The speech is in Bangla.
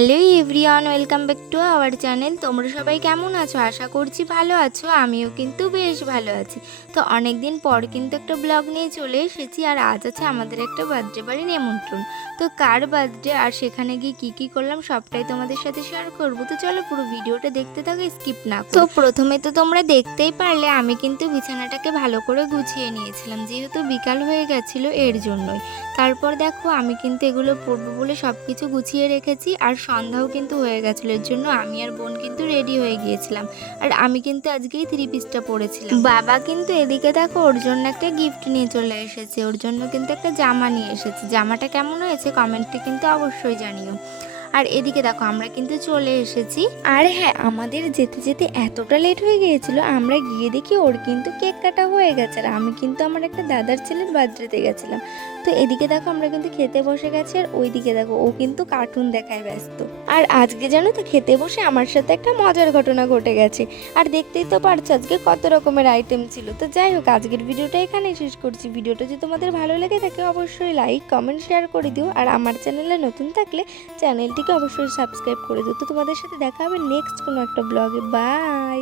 Hello everyone, welcome back to our channel. তোমরা সবাই কেমন আছো? আশা করছি ভালো আছো। আমিও কিন্তু বেশ ভালো আছি। তো অনেক দিন পর কিন্তু একটা ব্লগ নিয়ে চলে এসেছি। আর আজ আছে আমাদের একটা বার্থডে বাড়ি নিমন্ত্রণ। তো কার বার্থডে আর সেখানে গিয়ে কী করলাম সবটাই তোমাদের সাথে শেয়ার করবো। তো চলো পুরো ভিডিওটা দেখতে থাকো, স্কিপ না করে। তো প্রথমে তো তোমরা দেখতেই পারলে আমি কিন্তু বিছানাটাকে ভালো করে গুছিয়ে নিয়েছিলাম, যেহেতু বিকাল হয়ে গেছিলো এর জন্যই। তারপর দেখো আমি কিন্তু এগুলো পরবো বলে সব কিছু গুছিয়ে রেখেছি। আর সন্ধ্যাও কিন্তু হয়ে গেছিলো, এর জন্য আমি আর বোন কিন্তু রেডি হয়ে গিয়েছিলাম। আর আমি কিন্তু আজকেই 3 পিসটা পরেছিলাম। বাবা কিন্তু এদিকে দেখো ওর জন্য একটা গিফট নিয়ে চলে এসেছে, ওর জন্য কিন্তু একটা জামা নিয়ে এসেছে। জামাটা কেমন হয়েছে কমেন্টে কিন্তু অবশ্যই জানিও। আর এদিকে দেখো আমরা কিন্তু চলে এসেছি। আর হ্যাঁ, আমাদের যেতে যেতে এতটা লেট হয়ে গিয়েছিল, আমরা গিয়ে দেখি ওর কিন্তু কেক কাটা হয়ে গেছে। আর আমি কিন্তু আমার একটা দাদার ছেলের বার্থডেতে গেছিলাম। তো এদিকে দেখো আমরা কিন্তু খেতে বসে গেছি, আর ওইদিকে দেখো ও কিন্তু কার্টুন দেখায় ব্যস্ত। আর আজকে জানো তো খেতে বসে আমার সাথে একটা মজার ঘটনা ঘটে গেছে। আর দেখতেই তো পারছো আজকে কত রকমের আইটেম ছিল। তো যাই হোক, আজকের ভিডিওটা এখানেই শেষ করছি। ভিডিওটা যদি তোমাদের ভালো লেগে থাকে অবশ্যই লাইক কমেন্ট শেয়ার করে দিও। আর আমার চ্যানেলে নতুন থাকলে চ্যানেলটিকে অবশ্যই সাবস্ক্রাইব করে দিও। তো তোমাদের সাথে দেখা হবে নেক্সট কোনো একটা ব্লগে। বাই।